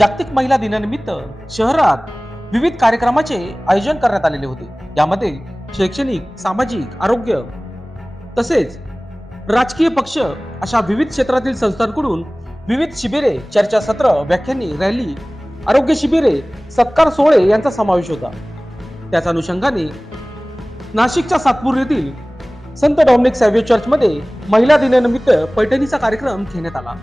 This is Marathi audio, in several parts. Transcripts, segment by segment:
जागतिक महिला दिनानिमित्त शहरात विविध कार्यक्रमाचे आयोजन करण्यात आलेले होते। यामध्ये शैक्षणिक, सामाजिक, आरोग्य तसेच राजकीय पक्ष अशा विविध क्षेत्रातील संस्थांकडून विविध शिबिरे, चर्चासत्र, व्याख्याने, रॅली, आरोग्य शिबिरे, सत्कार सोहळे यांचा समावेश होता। त्याच अनुषंगाने नाशिकच्या सातपूर येथील संत डॉमिनिक सॅव्हियर चर्चमध्ये महिला दिनानिमित्त पैठणीचा कार्यक्रम घेण्यात आला।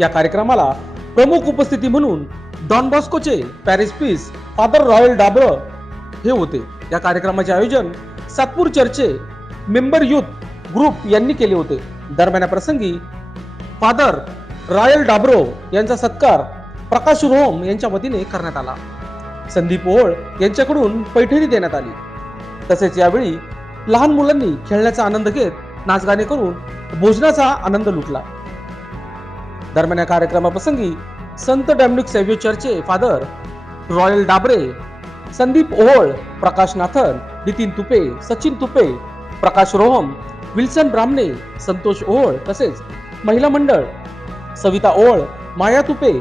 या कार्यक्रमाला प्रमुख उपस्थिती म्हणून डॉन बॉस्कोचे parish priest father Royal Dabro हे होते। या कार्यक्रमाचे आयोजन सातपूर चर्चचे मेंबर युथ ग्रुप यांनी केले होते। दरम्यान प्रसंगी फादर रॉयल डाब्रो यांचा सत्कार प्रकाश रोहम यांच्या वतीने करण्यात आला। संदीप ओहोळ यांच्याकडून पैठणी देण्यात आली। तसेच यावेळी लहान मुलांनी खेळण्याचा आनंद घेत नाचगाणे करून भोजनाचा आनंद लुटला। दरम्यान या कार्यक्रमाप्रसंगी संत डॉमिनिक सॅव्हियर चर्चचे फादर रॉयल डाब्रे, संदीप ओहोळ, प्रकाश नाथन, नितीन तुपे, सचिन तुपे, प्रकाश रोहम, विल्सन ब्राह्मणे, संतोष ओहोळ तसेच महिला मंडळ सविता ओहोळ, माया तुपे,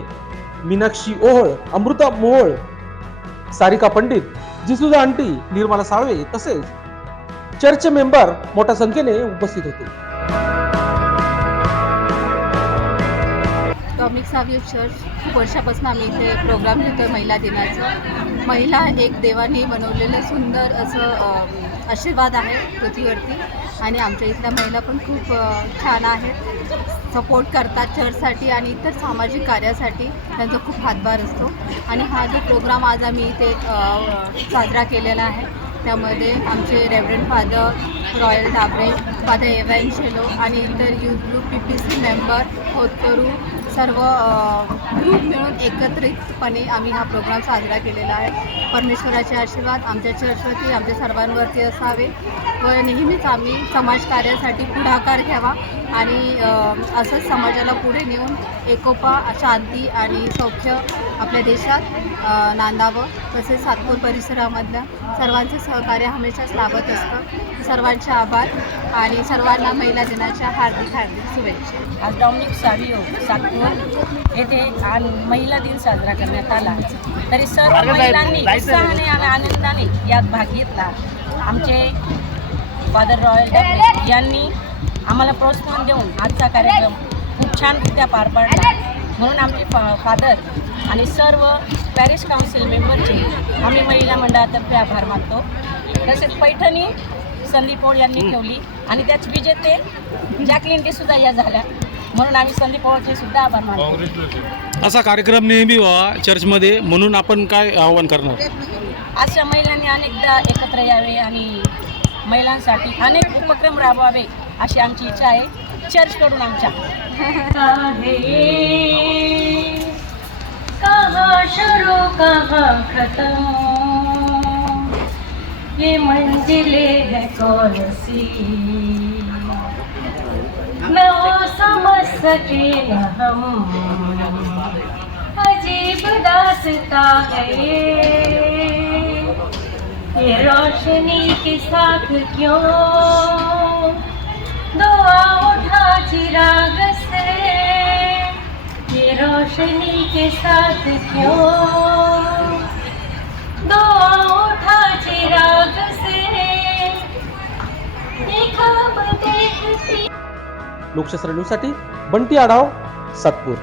मीनाक्षी ओहोळ, अमृता मोहोळ, सारिका पंडित, जिसुदा आंटी, निर्मला साळवे तसेच चर्च मेंबर मोठ्या संख्येने उपस्थित होते। डॉमिनिक सॅव्हियर चर्च खूप वर्षापासून आम्ही इथे प्रोग्राम घेतो आहे महिला दिनाचा। महिला एक देवाने बनवलेलं सुंदर असं आशीर्वाद आहे पृथ्वीवरती आणि आमच्या इथल्या महिला पण खूप छान आहेत, सपोर्ट करतात चर्चसाठी आणि इतर सामाजिक कार्यासाठी त्यांचा खूप हातभार असतो। आणि हा जो प्रोग्राम आज आम्ही इथे साजरा केलेला आहे त्यामध्ये आमचे reverend father Royal Dabre, father Evangelo आणि इतर युथ ग्रुप PPC मेंबर, होतकरू सर्व ग्रुप मिळून एकत्रितपणे आम्ही हा प्रोग्राम साजरा केलेला आहे। परमेश्वराचे आशीर्वाद आमच्या चर्चवरती आमच्या सर्वांवरती असावे व नेहमीच आम्ही समाजकार्यासाठी पुढाकार घ्यावा आणि असंच समाजाला पुढे नेऊन एकोपा, शांती आणि सौख्य आपल्या देशात नांदावं। तसेच सातपूर परिसरामधल्या सर्वांचे सहकार्य हमेशाच लाभत असतं। सर्वांचे आभार आणि सर्वांना महिला दिनाच्या हार्दिक शुभेच्छा। आज डॉमिनिक सॅव्हियर सातपूर येथे महिला दिन साजरा करण्यात आला, तरी सर्व महिलांनी उत्साहाने आणि आनंदाने यात भाग घेतला। आमचे फादर रॉयल डाब्रे यांनी आम्हाला प्रोत्साहन देऊन आजचा कार्यक्रम खूप छानरित्या पार पाडला, म्हणून आमचे फादर आणि सर्व पॅरिस काउन्सिल मेंबरचे आम्ही महिला मंडळातर्फे आभार मानतो। तसेच पैठणी संदीप ओहोळ यांनी ठेवली आणि त्याच विजेते जॅकलिन डिसूजा या झाल्या, म्हणून आम्ही संदीप ओहोळचे सुद्धा आभार मानतो। असा कार्यक्रम नेहमी व्हावा चर्चमध्ये, म्हणून आपण काय आवाहन करणार? अशा महिलांनी अनेकदा एकत्र यावे आणि महिलांसाठी अनेक उपक्रम राबवावे अशी आमची इच्छा आहे चर्चकडून आमच्या। कहाँ शुरू कहाँ खत्म, ये मंजिलें है कौन सी, न वो समझ सके न हम, अजीब दास्ता है ये रोशनी के साथ क्यों दुआ उठा चिराग से, ये रोशनी के साथ क्यों दुआ उठा चिराग से, ये ख्वाब देखती। लोकशास्त्र न्यूजसाठी बंटी आढाव, सातपूर।